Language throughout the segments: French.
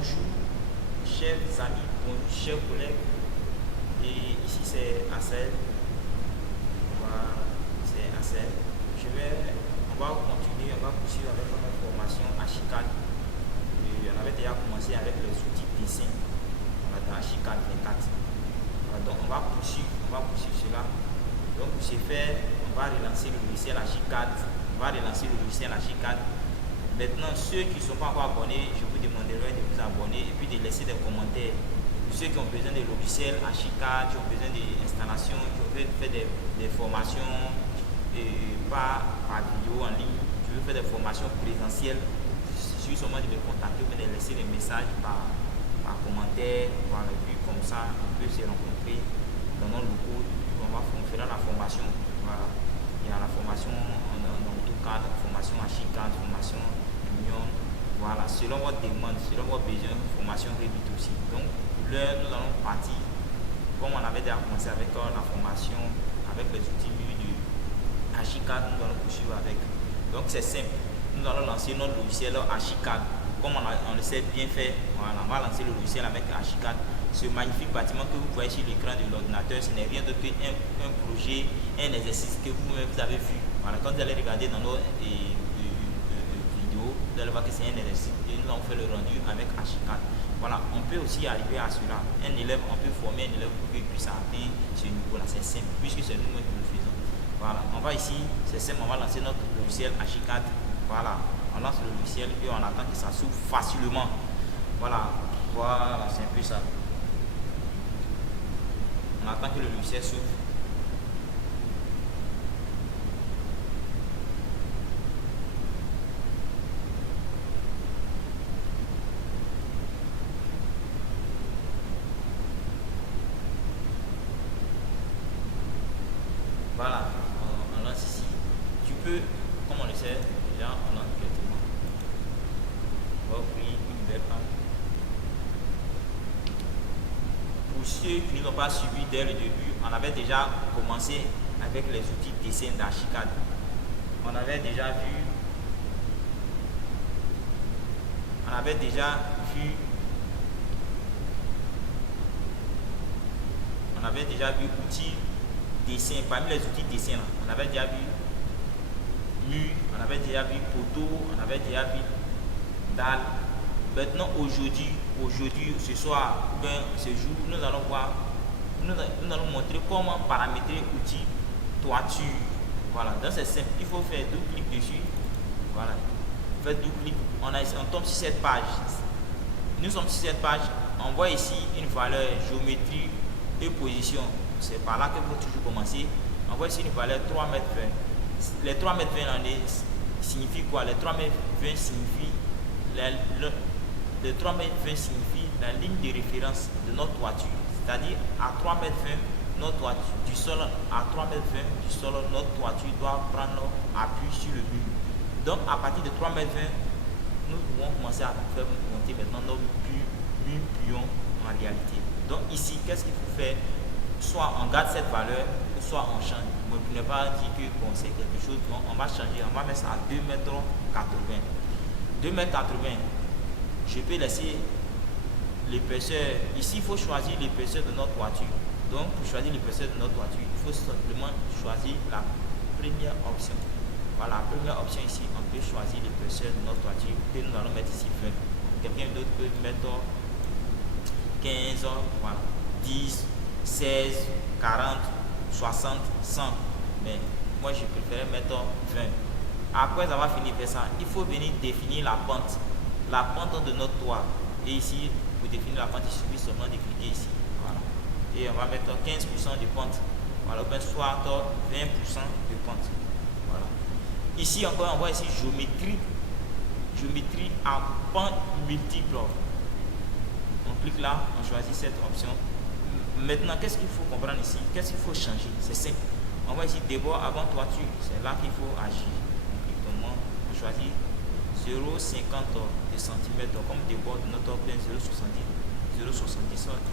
Bonjour, chers amis, bonjour, chers collègues. Et ici c'est Assel. Voilà, c'est Assel. On va continuer, on va poursuivre avec notre formation Archicad. On avait déjà commencé avec les outils de dessin. On va dans Archicad 24. Voilà, donc on va poursuivre cela. Donc pour ce faire, on va relancer le logiciel Archicad. Maintenant, ceux qui ne sont pas encore abonnés, je vous demanderai de vous abonner et puis de laisser des commentaires. Pour ceux qui ont besoin de logiciels Archicad, qui ont besoin d'installation, qui ont fait des formations par vidéo en ligne, qui veulent faire des formations présentielles, il suffit seulement de me contacter ou de laisser des messages par commentaire. Voilà, et puis comme ça, on peut se rencontrer dans nos locaux. On fera la formation. Voilà. Il y a la formation en AutoCAD, formation Archicad, formation Union. Voilà, selon votre demande, selon votre besoin, formation Revit aussi. Donc, pour l'heure, nous allons partir, comme on avait déjà commencé avec la formation, avec les outils de Archicad, nous allons poursuivre avec. Donc, c'est simple. Nous allons lancer notre logiciel Archicad. Comme on le sait bien faire, voilà, on va lancer le logiciel avec Archicad. Ce magnifique bâtiment que vous voyez sur l'écran de l'ordinateur, ce n'est rien d'autre qu'un projet, un exercice que vous-même vous avez vu. Voilà, quand vous allez regarder dans nos vidéos, vous allez voir que c'est un exercice et nous avons fait le rendu avec Archicad. Voilà, on peut aussi arriver à cela. On peut former un élève pour qu'il puisse atteindre ce niveau-là. C'est simple, puisque c'est nous-mêmes qui le faisons. Voilà, on va ici, c'est simple, on va lancer notre logiciel Archicad. Voilà, on lance le logiciel et on attend que ça s'ouvre facilement. Voilà, c'est un peu ça. On attend que le logiciel s'ouvre. Voilà, on lance ici. Tu peux, comme on le sait, déjà on lance directement. On va ouvrir une nouvelle page. Pour ceux qui ne l'ont pas suivi dès le début, on avait déjà commencé avec les outils de dessin d'Archicad. On avait déjà vu outils dessin. Parmi les outils de dessin, on avait déjà vu mur, on avait déjà vu poteau, on avait déjà vu dalle. Maintenant, aujourd'hui, ce soir, ce jour, nous allons montrer comment paramétrer l'outil toiture. Voilà, donc c'est simple, il faut faire double clic dessus. Voilà, faites double clic, on tombe sur cette page. Nous sommes sur cette page, on voit ici une valeur géométrie et position. C'est par là que vous toujours commencer. On voit ici une valeur 3 m 20. Les 3 m 20 signifie quoi? Les 3 m 20 signifie les 3 m 20 signifie la ligne de référence de notre toiture. C'est-à-dire à 3 m 20 notre toiture du sol, à 3 m 20 du sol, notre toiture doit prendre appui sur le mur. Donc à partir de 3 m 20, nous pouvons commencer à faire monter maintenant nos murs pliants en réalité. Donc ici, qu'est-ce qu'il faut faire? Soit on garde cette valeur, soit on change. Mais pour ne pas dire que bon, c'est quelque chose, donc on va changer, on va mettre ça à 2 m 80. 2 m 80. Je peux laisser l'épaisseur. Ici, il faut choisir l'épaisseur de notre toiture. Donc, pour choisir l'épaisseur de notre toiture, il faut simplement choisir la première option. Voilà, la première option ici, on peut choisir l'épaisseur de notre toiture. Et nous allons mettre ici 20. Quelqu'un d'autre peut mettre 15, voilà, 10, 16, 40, 60, 100. Mais moi, je préfère mettre 20. Après avoir fini de faire ça, il faut venir définir la pente de notre toit. Et ici, pour définir la pente, il suffit seulement de cliquer ici. Voilà. Et on va mettre 15% de pente. Voilà, bien soit 20% de pente. Voilà. Ici encore, on voit ici géométrie en pente multiple. On clique là, on choisit cette option. Maintenant, qu'est-ce qu'il faut comprendre ici? Qu'est-ce qu'il faut changer? C'est simple. On voit ici débord avant toiture. C'est là qu'il faut agir. On choisit 0,50 cm comme débord de notre plein 0,70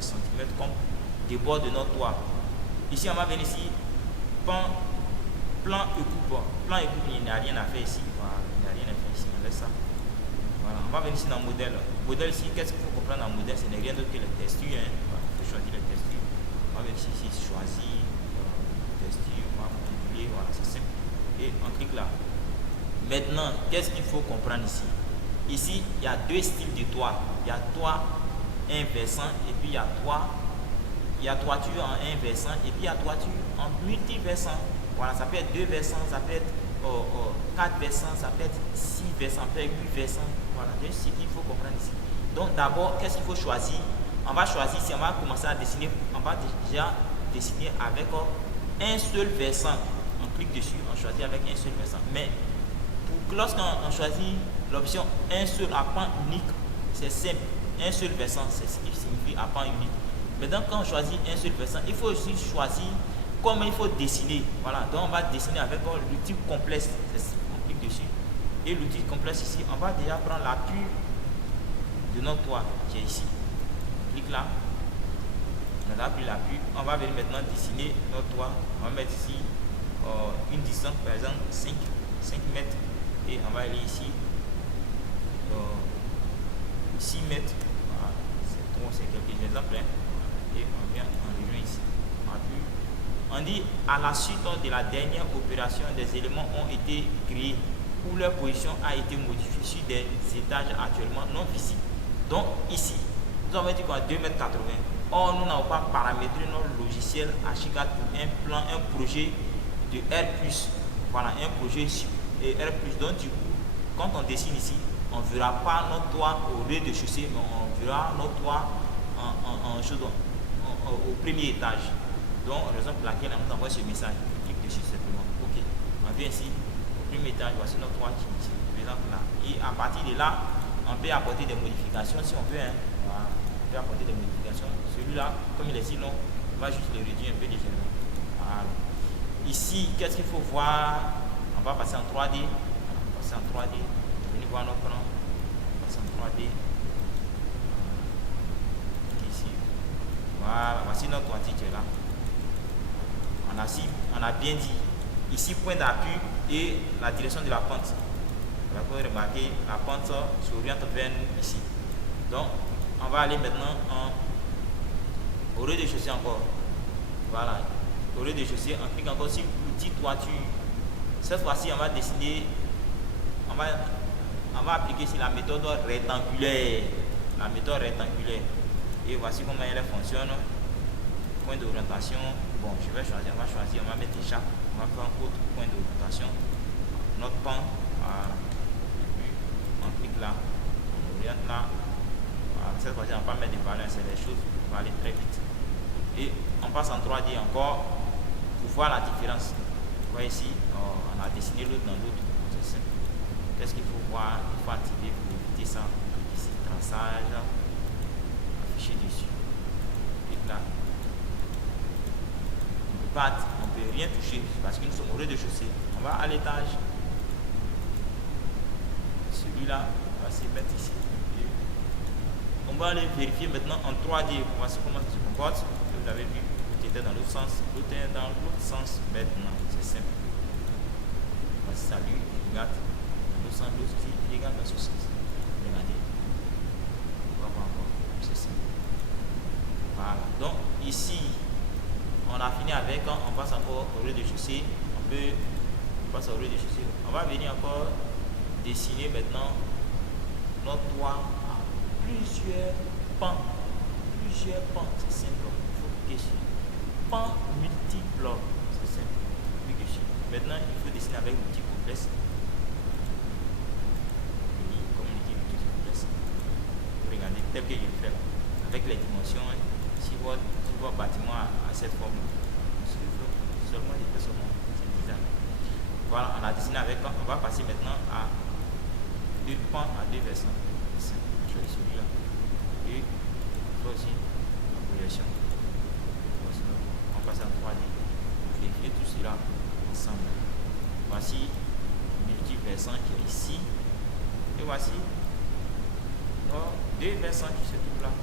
cm comme débord de notre toit. Ici, on va venir ici, plan et coupe. Plan et coupe, il n'y a rien à faire ici. Voilà, il n'y a rien à faire ici, on laisse ça. Voilà, on va venir ici dans le modèle. Modèle ici, qu'est-ce qu'il faut comprendre dans le modèle? Ce n'est rien d'autre que les textures. Hein. Voilà, il faut choisir les textures. On va venir ici, choisir texture, on va moduler, voilà, c'est simple. Et on clique là. Maintenant, qu'est-ce qu'il faut comprendre ici? Ici, il y a deux styles de toit. Il y a toit inversant et puis il y a toiture en un versant et puis il y a toiture en multiversant. Voilà, ça peut être deux versants, ça peut être quatre versants, ça peut être six versants, ça peut être huit versants. Voilà, c'est ce qu'il faut comprendre ici. Donc d'abord, qu'est-ce qu'il faut choisir? On va choisir, si on va commencer à dessiner, on va déjà dessiner avec un seul versant. On clique dessus, on choisit avec un seul versant. Mais lorsqu'on choisit l'option un seul à pan unique, c'est simple. Un seul versant, c'est ce qui signifie à pan unique. Maintenant, quand on choisit un seul versant, il faut aussi choisir comment il faut dessiner. Voilà, donc on va dessiner avec l'outil complexe. On clique dessus. Et l'outil complexe ici, on va déjà prendre l'appui de notre toit qui est ici. On clique là. On a pris l'appui. On va venir maintenant dessiner notre toit. On va mettre ici une distance, par exemple 5 mètres. Et on va aller ici 6 mètres. Voilà, c'est quelques exemples. Hein. Et on vient en rejoint ici. On dit à la suite de la dernière opération, des éléments ont été créés où leur position a été modifiée sur des étages actuellement non visibles. Donc ici, nous avons dit qu'on a 2,80 m. Or, nous n'avons pas paramétré notre logiciel Archicad pour un plan, un projet de R+. Voilà, un projet R+. Donc du coup, quand on dessine ici, on ne verra pas notre toit au rez-de-chaussée, mais on verra notre toit au premier étage. Donc, raison pour laquelle on envoie ce message. On clique dessus simplement. Ok. On vient ici, au premier étage, voici notre toit qui se présente là. Et à partir de là, on peut apporter des modifications si on veut. Hein. Voilà. On peut apporter des modifications. Celui-là, comme il est si long, on va juste le réduire un peu légèrement. Voilà. Ici, qu'est-ce qu'il faut voir? On va passer en 3D. On va passer en 3D. Venez voir notre plan. On va passer en 3D. Ici. Voilà. Voici notre toiture qui est là. On a bien dit ici point d'appui et la direction de la pente. Vous pouvez remarquer la pente s'oriente vers nous ici. Donc on va aller maintenant au rez-de-chaussée encore. Voilà, au rez-de-chaussée, on clique encore sur l'outil toiture. Cette fois-ci, on va dessiner, on va appliquer sur la méthode rectangulaire. La méthode rectangulaire. Et voici comment elle fonctionne. Point d'orientation. Bon, je vais choisir, on va mettre échappe, on va faire un autre point d'orientation, notre pan, voilà. Puis on clique là, on oriente là, voilà. Cette fois-ci on va pas mettre des valeurs, c'est des choses qui vont aller très vite. Et on passe en 3D encore pour voir la différence. Vous voyez ici, on a dessiné l'autre dans l'autre, c'est simple. Qu'est-ce qu'il faut voir? Il faut activer pour éviter ça. Ici, traçage, afficher dessus, clique là. On ne peut rien toucher parce que nous sommes au rez-de-chaussée. On va à l'étage. Celui-là, on va se mettre ici. Et on va aller vérifier maintenant en 3D. On va voir comment ça se comporte. Vous avez vu, l'autre était dans l'autre sens. L'autre est dans l'autre sens maintenant. C'est simple. On va saluer, regarde. Dans l'autre sens, l'autre aussi, regarde dans ce sens. Regardez. On va voir encore. C'est simple. Voilà. Donc, ici, on a fini avec, on passe encore au rez-de-chaussée. On passe au rez-de-chaussée. On va venir encore dessiner maintenant notre toit à plusieurs pans. Plusieurs pans, c'est simple. Il faut cliquer sur pans multiples. C'est simple. Cliquez dessus. Maintenant, il faut dessiner avec l'outil complexe. Communiquer l'outil complexe. Regardez tel que je le fais là. Avec les dimensions. Si votre bâtiment a cette forme, seulement des personnes, c'est bizarre. Voilà, on a dessiné avec, on va passer maintenant à une pente à deux versants. Je vais celui-là. Et ça aussi, la projection. On passe en 3D. Vérifier tout cela ensemble. Voici multi-versant qui est ici. Et voici deux versants qui se trouvent là.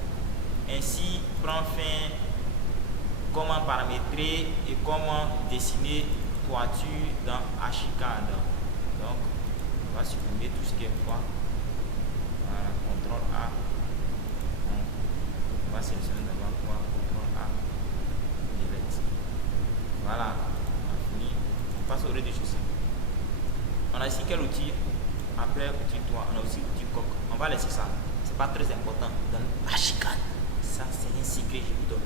Ainsi prend fin comment paramétrer et comment dessiner toiture dans Archicad. Donc on va supprimer tout ce qui est quoi. Voilà, CTRL A. On va sélectionner d'abord quoi, CTRL A. Delete. Voilà, on a fini. On passe au rez-de-chaussée. On a ici quel outil? Après outil 3, on a aussi outil coq. On va laisser ça. C'est pas très important. Dans Archicad, ça c'est un secret, je vous donne.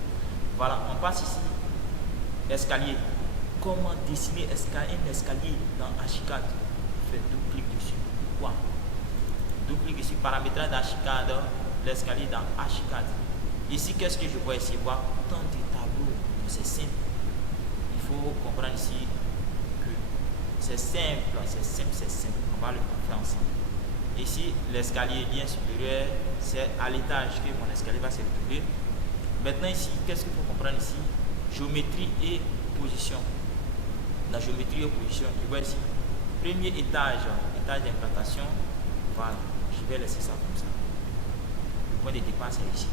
Voilà, on passe ici. Escalier. Comment dessiner un escalier dans Archicad? Faites double-clic dessus. Quoi? Double-clic ici, paramétrage d'Archicad, l'escalier dans Archicad. Ici, qu'est-ce que je vois ici? Voir tant de tableaux. C'est simple. Il faut comprendre ici que c'est simple, c'est simple, c'est simple. On va le faire ensemble. Ici, l'escalier lien supérieur, c'est à l'étage que mon escalier va se retrouver. Maintenant ici, qu'est-ce qu'il faut comprendre ici? Géométrie et position. Dans géométrie et position, je vois ici, premier étage, étage d'implantation. Voilà, je vais laisser ça comme ça. Le point de départ, c'est ici.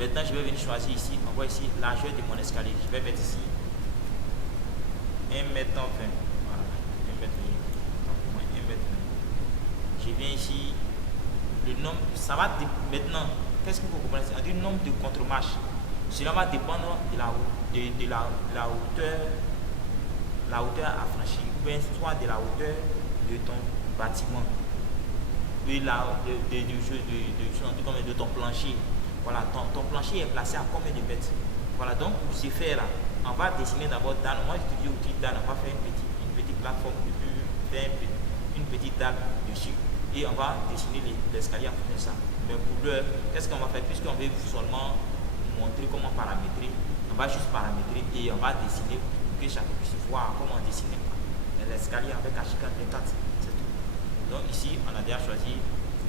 Maintenant, je vais venir choisir ici. On voit ici largeur de mon escalier. Je vais mettre ici 1,20 m. Voilà, 1,20 m. Je viens ici, le nombre, ça va maintenant, qu'est-ce qu'il faut comprendre? On dit le nombre de contre-marches. Cela va dépendre de la hauteur à franchir, ou bien soit de la hauteur de ton bâtiment, de ton plancher. Voilà, ton plancher est placé à combien de mètres? Voilà, donc pour ce faire là, on va dessiner d'abord dalle. Moi j'utilise l'outil dalle, on va faire une petite plateforme, faire une petite dalle dessus. Et on va dessiner l'escalier en fonction de ça. Mais pour l'heure, qu'est-ce qu'on va faire? Puisqu'on veut seulement montrer comment paramétrer, on va juste paramétrer et on va dessiner pour que chacun puisse voir comment dessiner l'escalier avec Archicad 24. C'est tout. Donc ici, on a déjà choisi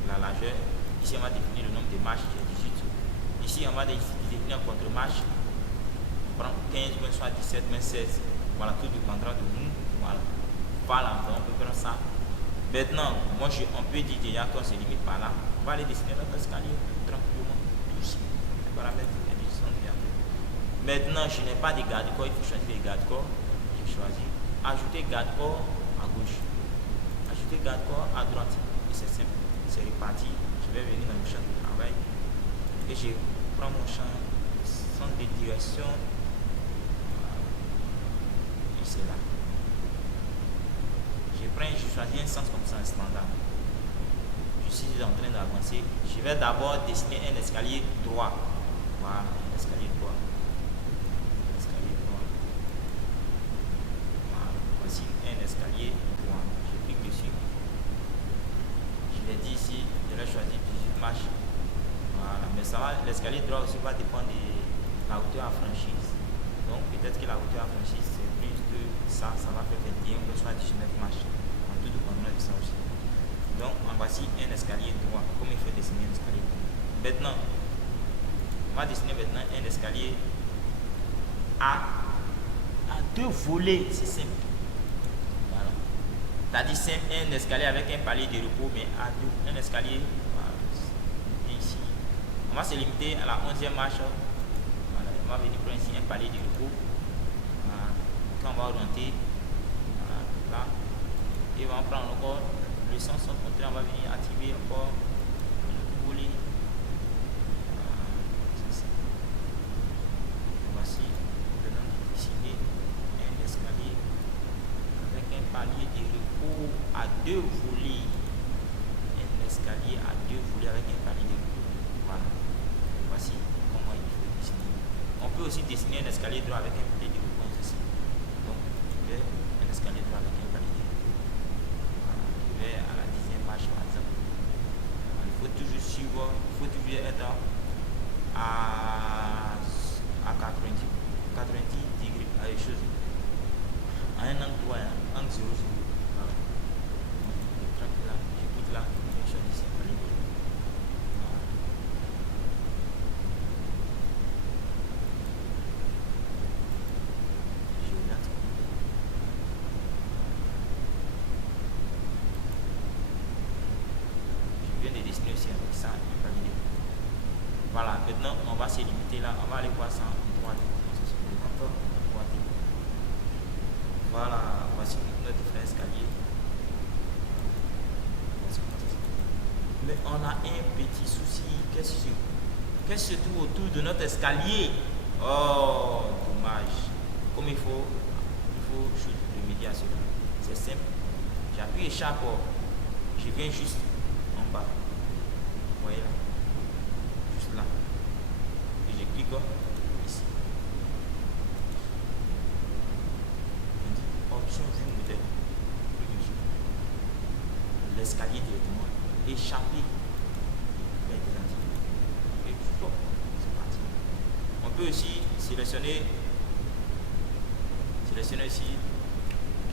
la largeur. Ici, on va définir le nombre de marches, qui est 18. Ici, on va définir un contre-marche. On prend 15, soit 17, 16. Voilà, tout dépendra de nous. Voilà, on peut faire ça. Maintenant, on peut dire déjà qu'on se limite par là. On va aller dessiner notre escalier tranquillement, doucement. Les paramètres sont déjà faits. Maintenant, je n'ai pas de garde-corps, il faut choisir les garde-corps. Je choisis ajouter garde-corps à gauche, ajouter garde-corps à droite. Et c'est simple, c'est reparti. Je vais venir dans le champ de travail et je prends mon champ centre de direction. Et c'est là. Je choisis un sens comme ça, un standard. Je suis en train d'avancer. Je vais d'abord dessiner un escalier droit. Voilà, un escalier droit. Escalier droit. Voilà, voici un escalier droit. Je clique dessus. Je l'ai dit ici, je vais choisir plusieurs marches. Voilà, mais ça va, l'escalier droit aussi va dépendre de la hauteur à franchir. Donc peut-être que la hauteur à franchir c'est plus que ça va faire 21 ou soit 19 marches. Tout dépendra de ça aussi. Donc, voici un escalier droit. Comment il faut dessiner un escalier droit? Maintenant, on va dessiner maintenant un escalier à deux volets. C'est simple. Voilà. C'est-à-dire c'est un escalier avec un palier de repos, mais à deux. Un escalier, voilà, ici. On va se limiter à la 11e marche. Voilà. On va venir prendre ici un palier de repos. Voilà. Quand on va orienter, voilà, là. Et on va prendre encore le sens contraire, on va venir activer encore le volet. Voici le nom de dessiner un escalier avec un palier de repos à deux volets. Un escalier à deux volets avec un palier de repos. Voilà. Voici comment il faut dessiner. On peut aussi dessiner un escalier droit avec un palier de repos. Donc, un escalier droit avec un palier de repos. À la 10e marche par exemple. Il faut toujours suivre, il faut toujours être à 90 degrés à une chose. À un angle droit, angle 0, 0. Voilà. Je clique là, je choisis ici un palier. Voilà. Je regarde. De dessiner aussi avec ça, voilà, maintenant on va se limiter là, on va aller voir ça en 3D. Voilà, voici notre escalier. Mais on a un petit souci. Qu'est-ce que se trouve autour de notre escalier? Oh, dommage. Comme il faut remédier à cela. C'est simple. J'appuie échappe. Je viens juste en bas. Vous voyez là? Juste là. Et je clique ici. On dit option vue modèle. L'escalier directement. Échapper. Et stop. C'est parti. On peut aussi sélectionner ici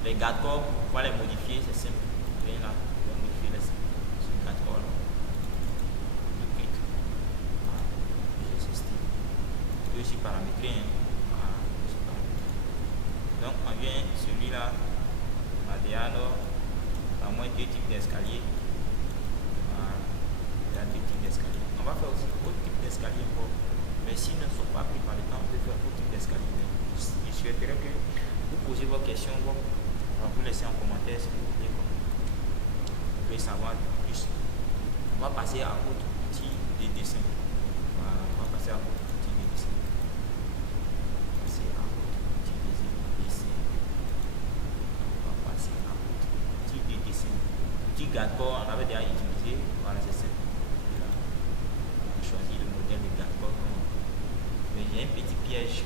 les garde-corps pour pouvoir les modifier. C'est simple. Viens là. On va modifier les garde-corps là. Je clique. Voilà. J'ai ce style. On peut aussi paramétrer. Voilà. Donc on vient celui-là. Madiano. À moins 2 types d'escalier. Voilà. Il y a 2 types d'escalier. On va faire aussi autre type d'escalier encore. Mais s'ils ne sont pas pris par le temps, on peut faire autre type d'escalier. Je souhaiterais que vous posez vos questions. On va vous laisser en commentaire si vous voulez. Vous pouvez savoir plus. On va passer à autre outil de dessin. Voilà. On va passer à autre outil de dessin. Petit garde-corps, on avait déjà utilisé. Voilà, c'est ça. On choisit le modèle de garde-corps. Mais j'ai un petit piège.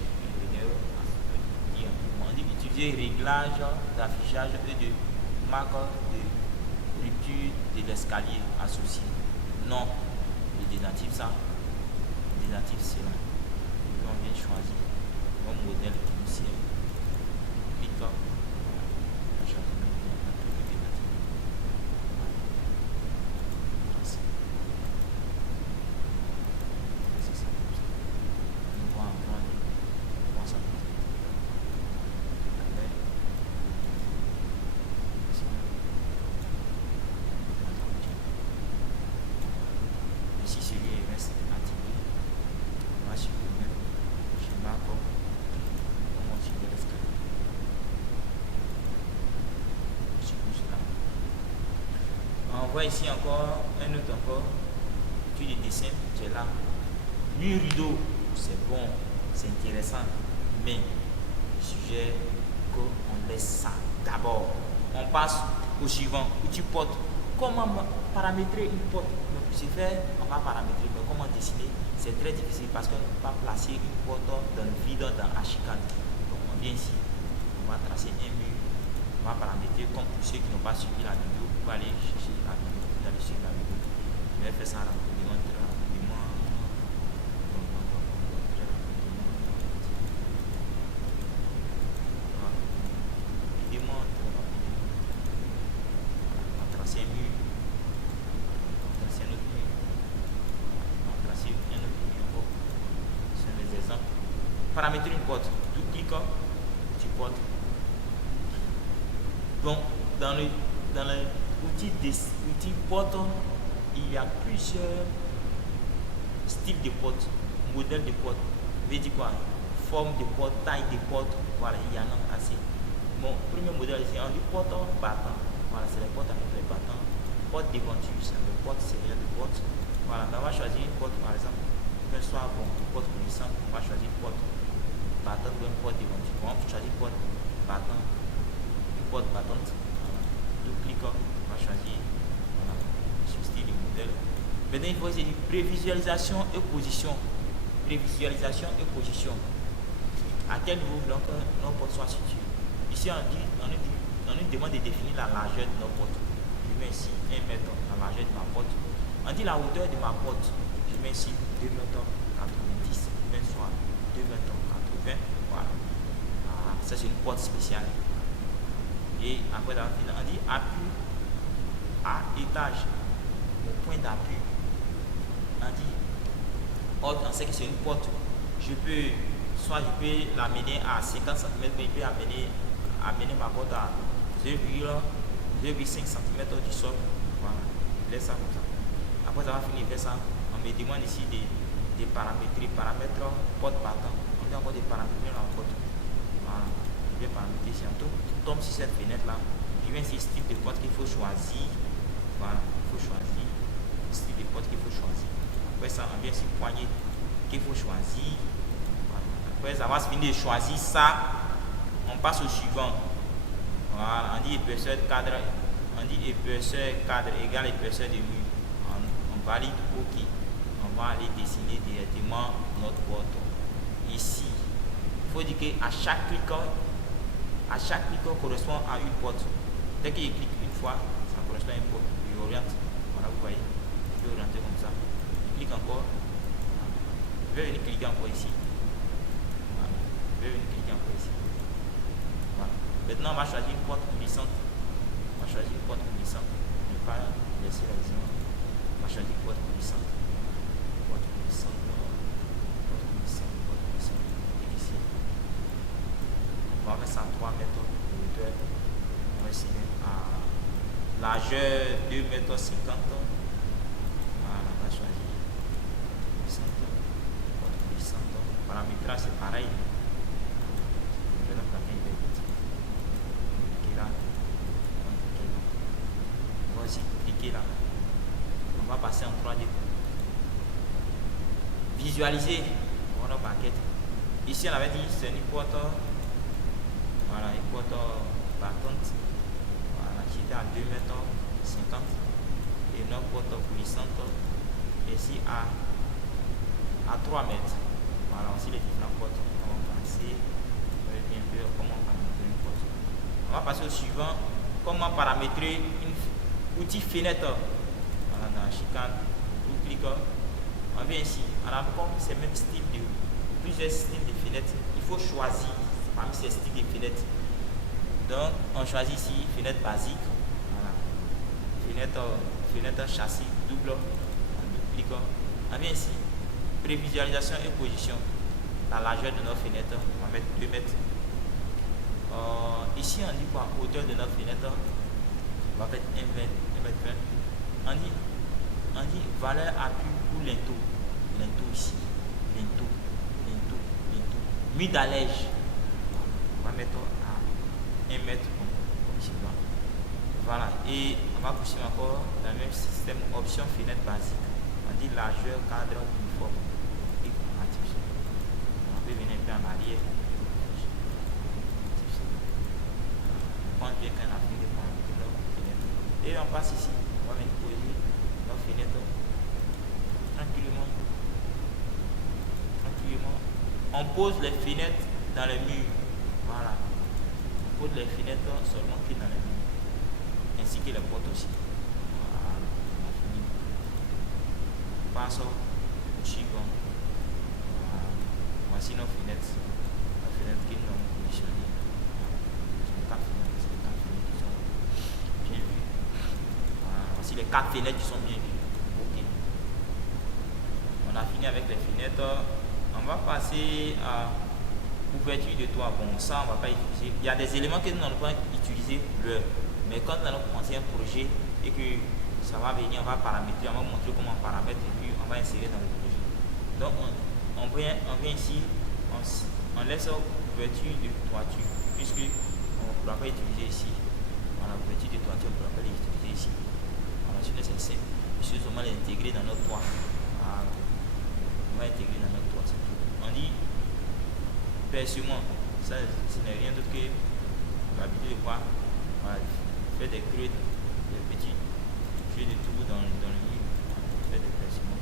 On dit utiliser réglage d'affichage et de marque de rupture de l'escalier associé. Non, je désactive ça. Je désactive cela. Et puis on vient choisir mon modèle initial. Clique. On voit ici encore un autre tu de dessin, tu es là. Mur rideau, c'est bon, c'est intéressant, mais je suggère qu'on laisse ça d'abord. On passe au suivant où tu portes. Comment paramétrer une porte? Donc, c'est fait, on va paramétrer, mais comment dessiner? C'est très difficile parce qu'on ne peut pas placer une porte dans le vide, dans Archicad. Donc on vient ici, on va tracer un mur, on va paramétrer comme pour ceux qui n'ont pas suivi la vidéo, pour aller chercher la vidéo, vous allez suivre la vidéo. Je vais faire ça rapidement, très rapidement. On va tracer un mur, on va tracer un autre mur, on va tracer un autre mur. Ce sont les exemples. Paramétrer une porte, tout cliquant, tu portes. Donc, dans l'outil porte, il y a plusieurs styles de porte, modèles de porte. Je veux dire quoi? Forme de porte, taille de porte, voilà, il y en a assez. Mon premier modèle ici, on dit porte battant. Voilà, c'est les portes avec les battants. Porte devanture, c'est le porte sérieux de porte. Voilà, mais on va choisir une porte par exemple. Un soir, bon, une porte glissante, on va choisir une porte battante ou une porte devanture. On va choisir une porte battante. Porte battante, voilà. Tout cliquant, on va choisir voilà, ce style de modèle. Maintenant, il faut essayer de prévisualisation et position. Prévisualisation et position. À quel niveau donc nos portes soient situées. Ici, on nous demande de définir la largeur de nos portes. Je mets ici 1 mètre, la largeur de ma porte. On dit la hauteur de ma porte. Je mets ici 2 mètres 90, même soit 2 mètres 80. Voilà. Ah, ça, c'est une porte spéciale. Et après la fin, on dit appui à étage, mon point d'appui. On dit, on sait que c'est une porte. Je peux l'amener à 50 cm, mais je peux amener ma porte à 0,5 cm du sol. Voilà, je laisse ça comme ça. Après avoir fini de faire ça, on me demande ici des paramètres porte battant. On a encore des paramètres dans la porte. Voilà, je vais paramétrer ici. On tombe sur cette fenêtre là. Je viens ici, style de porte qu'il faut choisir. Voilà, il faut choisir. de porte qu'il faut choisir. Après ça, on vient sur poignée qu'il faut choisir. Voilà. Après avoir fini de choisir ça, on passe au suivant. Voilà, on dit épaisseur cadre, on dit épaisseur cadre égale épaisseur de mur. On valide OK. On va aller dessiner directement notre porte. Ici, il faut dire qu'à chaque clic correspond à une porte. Dès qu'il clique une fois, ça correspond à une porte. Il oriente. Voilà, vous voyez. Il peut orienter comme ça. Il clique encore. Je vais venir cliquer encore ici. Voilà. Je vais venir cliquer encore ici. Voilà. Maintenant, on va choisir une porte coulissante. On va choisir une porte coulissante. Ne pas laisser la vision. On va choisir une porte coulissante. Porte coulissante. Porte coulissante. Porte coulissante. Et ici. On va mettre ça à 3 mètres de hauteur. On va essayer à largeur 2 mètres 50. Voilà, on va choisir. Porte coulissante. Paramétrage, c'est pareil. Je vais le plaquer un peu petit. Cliquez là. On va aussi cliquer là. On va passer en 3D. Visualiser notre maquette. Ici, on avait dit c'est une porte. Voilà, une porte battante. Voilà, qui était à 2 mètres 50. Et notre porte coulissante ici à 3 mètres. Voilà, aussi les différentes portes. On va passer. Vous voyez bien peu comment paramétrer une porte. On va passer au suivant. Comment paramétrer une outil fenêtre. Voilà, dans la chicane. Vous cliquez. On vient ici. On a encore ces mêmes styles de plusieurs styles de fenêtres. Il faut choisir parmi ces styles de fenêtres. Donc, on choisit ici fenêtre basique. Voilà. Fenêtre châssis double. On duplique. On vient ici. Prévisualisation et position. La largeur de notre fenêtre. On va mettre 2 mètres. Ici, on dit quoi? Hauteur de notre fenêtre. On va mettre 1 mètre 20. On dit valeur appui pour l'into. L'into ici. L'into. Mid d'allège. On va mettre à 1 mètre comme ici. Voilà. Et on va poursuivre encore dans le même système. Option fenêtre basique. On dit largeur cadre uniforme. Et on peut venir un peu en arrière. On vient qu'on a fini de paramétrer notre fenêtre. Et on passe ici. On va venir poser notre fenêtre. Tranquillement. On pose les fenêtres dans le mur. Voilà. On pose les fenêtres seulement qui dans le mur. Ainsi que les portes aussi. Voilà. On a fini. Passons au suivant. Voilà. Voici nos fenêtres. Les fenêtres qui nous ont positionnées. Ce sont 4 fenêtres. C'est les 4 fenêtres qui sont bien vues. Voilà. Voici les 4 fenêtres qui sont bien vues. Ok. On a fini avec les fenêtres. On va passer à ouverture de toit. Bon, ça, on ne va pas utiliser. Il y a des éléments que nous n'allons pas utiliser. Mais quand nous allons commencer un projet et que ça va venir, on va paramétrer, on va montrer comment on paramètre et puis on va insérer dans le projet. Donc, on vient ici, on laisse ouverture de toiture, puisque on ne pourra pas utiliser ici. Voilà, ouverture de toiture, on ne pourra pas les utiliser ici. Voilà, c'est simple. Il suffit seulement les intégrer dans notre toit. Voilà. On va intégrer dans notre toit, c'est tout. On dit percement, ça ce n'est rien d'autre que l'habitude de voir, voilà, faire des creux, des petits jeux de trous dans le mur, faire des percements.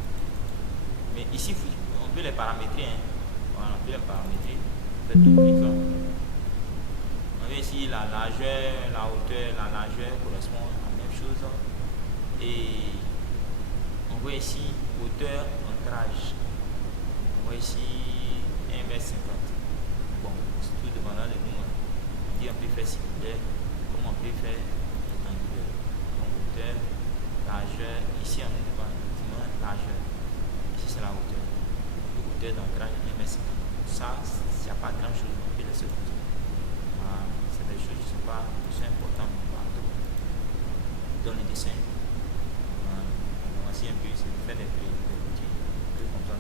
Mais ici, on peut les paramétrer, hein. Voilà, on peut les paramétrer, faire tout cliquant. On voit ici la largeur, la hauteur, la largeur correspond à la même chose. Et on voit ici hauteur, ancrage. On voit ici 1,50 m. Bon, c'est tout dépendant de nous. On dit on peut faire circulaire, comme on peut faire rectangulaire. Donc hauteur, largeur. Ici on dit quoi? Largeur. Ici c'est la hauteur. Hauteur d'ancrage 1,50 m. Ça, il n'y a pas grand chose, on peut laisser comme ça. Voilà. C'est des choses qui sont importantes partout dans le dessin. Voilà. Voici un peu, c'est de faire des petits trucs comme ça.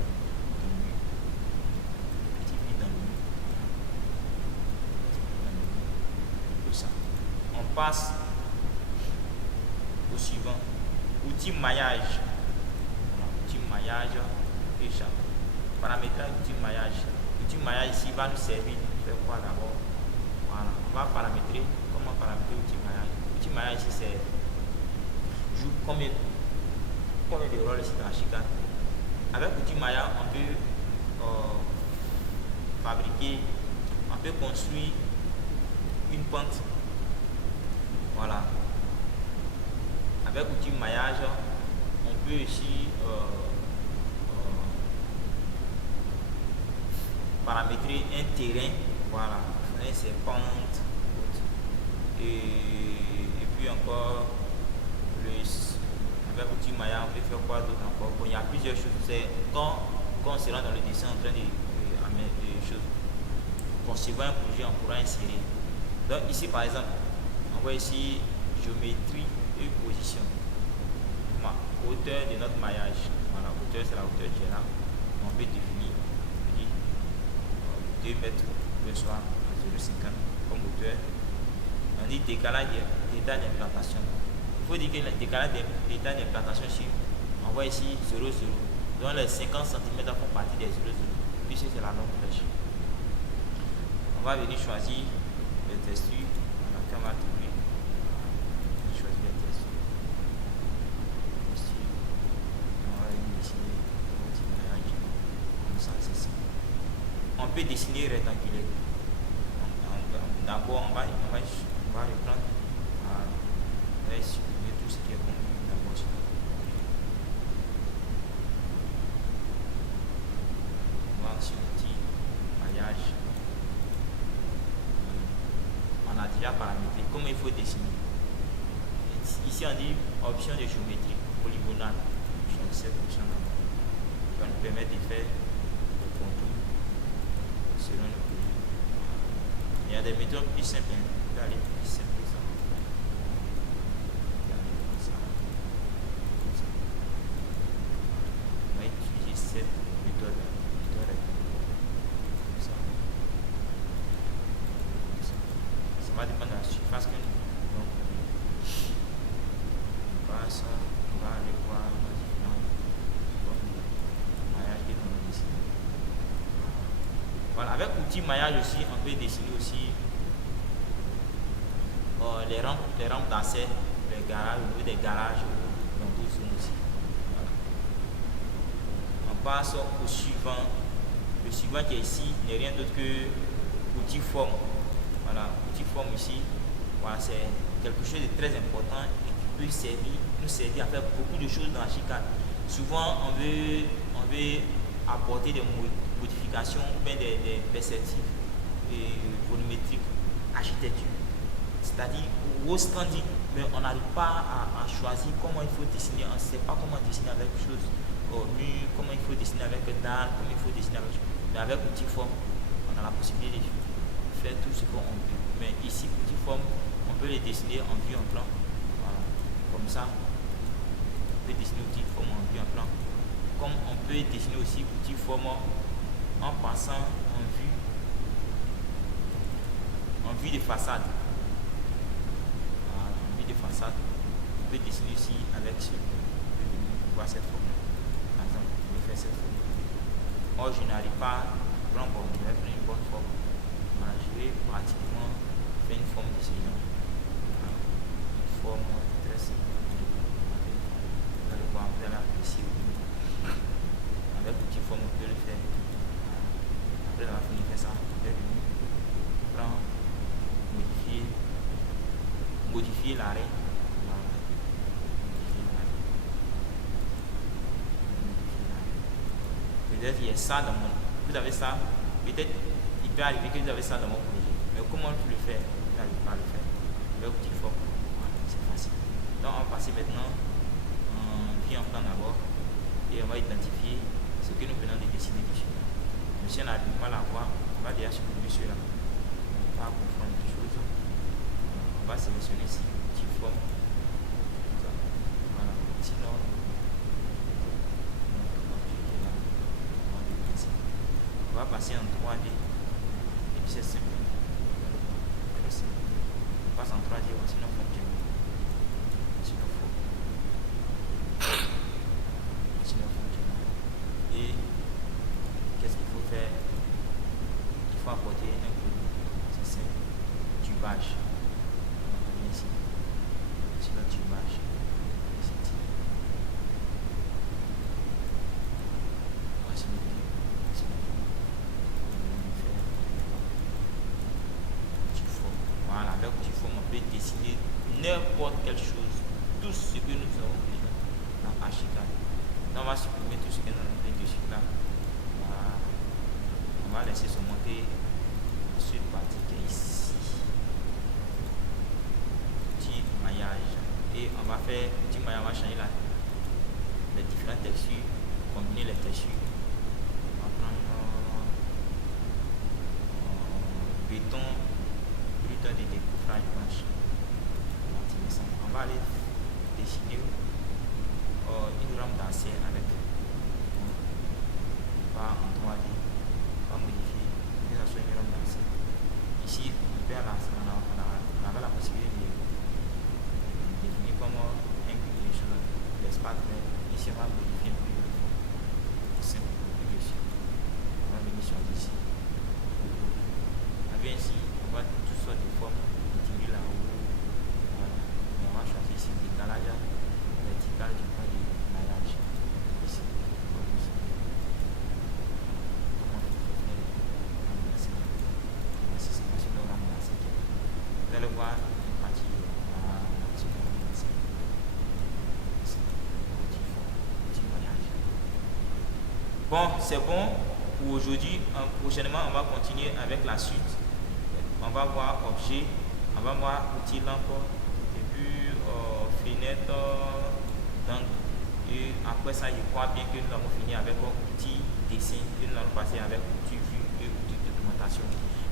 On passe au suivant. Outil maillage. maillage et chaque paramétrage outil maillage. L'outil maillage ici va nous servir de faire quoi d'abord? Voilà, on va paramétrer. Comment paramétrer l'outil maillage? L'outil maillage ici c'est joue combien de rôles ici dans la chicane. Avec l'outil maillage on peut fabriquer, on peut construire une pente. Voilà. Avec l'outil maillage, on peut aussi paramétrer un terrain. Voilà. Ses pentes. Et puis encore, avec l'outil maillage, on peut faire quoi d'autre encore? Bon, il y a plusieurs choses. C'est quand on sera dans le dessin en train de choses. Concevoir un projet, on pourra insérer. Donc ici par exemple, on voit ici géométrie et position. Hauteur de notre maillage. Voilà, hauteur c'est la hauteur gérable. On peut définir 2 mètres le soir à 0,50 comme hauteur. On dit décalage d'état d'implantation. Il faut dire que le décalage d'état d'implantation ici, on voit ici 0,0. Donc les 50 cm font partie des 0,0. Puis c'est la longue flèche. On va venir choisir les textures. On va trouver. On va choisir les textures. Ici, on va venir dessiner un petit maillage comme ça, c'est ça. On peut dessiner rectangulaire. D'abord, on va reprendre. On va supprimer tout ce qui est connu d'abord. On va sur l'outil maillage. On a déjà paramétré comment il faut dessiner. Ici on dit option de géométrie polygonale. Donc cette option là qui va nous permettre de faire le contour selon le projet. Il y a des méthodes plus simples. On peut aller plus simple que ça. On va utiliser cette méthode là. Ça va dépendre de la surface que nous voulons. On va aller voir les différents maillages que nous allons dessiner. Voilà, avec l'outil maillage aussi, on peut dessiner aussi les rampes d'accès, les garages, au niveau des garages ou dans d'autres zones aussi. Voilà. On passe au suivant. Le suivant qui est ici n'est rien d'autre que l'outil forme. Voilà, l'outil forme ici, voilà, c'est quelque chose de très important et qui peut nous servir à faire beaucoup de choses dans la chicane. Souvent, on veut apporter des modifications ou bien des perspectives volumétriques, architecture. C'est-à-dire, au standing, mais on n'arrive pas à choisir comment il faut dessiner. On ne sait pas comment dessiner avec chose au mur, comment il faut dessiner avec un dalle, comment il faut dessiner avec. Mais avec l'outil forme, on a la possibilité de faire tout ce qu'on veut. Mais ici, l'outil forme, on peut les dessiner en vue en plan. Voilà. Comme ça, on peut dessiner l'outil forme en vue en plan. Comme on peut dessiner aussi l'outil forme en passant en vue de façade. Voilà, en vue de façade. On peut dessiner ici avec ce. On peut voir cette forme. Par exemple, je vais faire cette forme. Or, je n'arrive pas à prendre une bonne forme. Voilà, je vais pratiquement faire une forme de ce genre. Voilà. Une forme très simple. Vous allez voir, vous allez apprécier. Avec l'outil forme, on peut le faire. Après avoir fini de faire ça, on peut venir prendre, modifier l'arrêt. Voilà. Peut-être il y a ça dans mon. Vous avez ça, peut-être il peut arriver que vous avez ça dans mon projet. Mais comment vous le faire? Vous n'arrivez pas à le faire. Avec l'outil forme, voilà, c'est facile. Donc on va passer maintenant en vue en plan d'abord et on va identifier ce que nous venons de dessiner dessus. Mais si on a du mal à voir, on va déjà supprimer celui-là. On va confondre les choses. On va sélectionner ici l'outil forme. Voilà, sinon. On va passer en 3D. Et puis c'est simple. Très simple. On passe en 3D, voici nos formes géométriques. Voici nos formes. Voici nos formes géométriques. tubage. On vient ici. Sur le tubage. Voilà, avec du forme, on peut décider n'importe quelle chose, tout ce que nous avons besoin dans Archicad. Donc, on va supprimer tout ce que nous avons besoin dessus là. Voilà. On va laisser se monter cette partie qui est ici. Petit maillage. Et on va faire petit maillage, on va changer les différentes textures, combiner les textures. On va prendre béton. De découpage blanche. On va aller dessiner une rampe d'acier avec pas en 3D, pas modifier, mais ça soit une rampe d'acier. Ici, on avait la possibilité de définir comme un sur l'espace, mais ici on va modifier un peu le fond. Simple, on va venir sur ici. On vient ici. On va toutes sortes de formes tirer là-haut. Voilà. On va choisir ici le décalage vertical du point de maillage. Ici, comme ça. Comment on peut faire remplacer. Voici c'est le remplacer. Vous allez voir une partie sur le remplacer. Ici, petit maillage. Bon, c'est bon pour aujourd'hui. Prochainement, on va continuer avec la suite. On va voir objet, on va voir outil lampe, et puis fenêtre, d'angle. Et après ça, je crois bien que nous avons fini avec outil dessin et nous allons passer avec outil vue et outil documentation.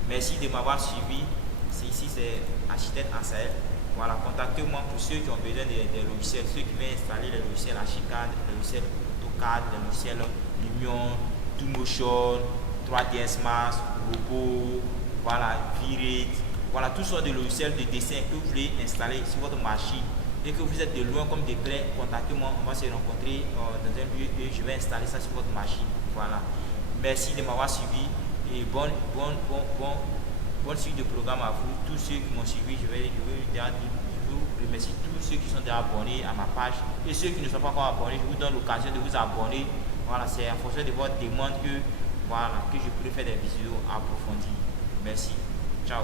Merci de m'avoir suivi. Ici, c'est Architecte Asael. Voilà, contactez-moi pour ceux qui ont besoin des logiciels, ceux qui veulent installer les logiciels Archicad, les logiciels AutoCAD, les logiciels Lumion, Twinmotion, 3ds Max, Robo. Voilà, V-Ray, voilà, toutes sortes de logiciels de dessin que vous voulez installer sur votre machine et que vous êtes de loin comme de près, contactez-moi, on va se rencontrer dans un lieu et je vais installer ça sur votre machine. Voilà, merci de m'avoir suivi et bonne suite de programme à vous. Tous ceux qui m'ont suivi, je vous remercie tous ceux qui sont déjà abonnés à ma page et ceux qui ne sont pas encore abonnés, je vous donne l'occasion de vous abonner. Voilà, c'est en fonction de votre demande que je pourrais faire des vidéos approfondies. Merci. Ciao.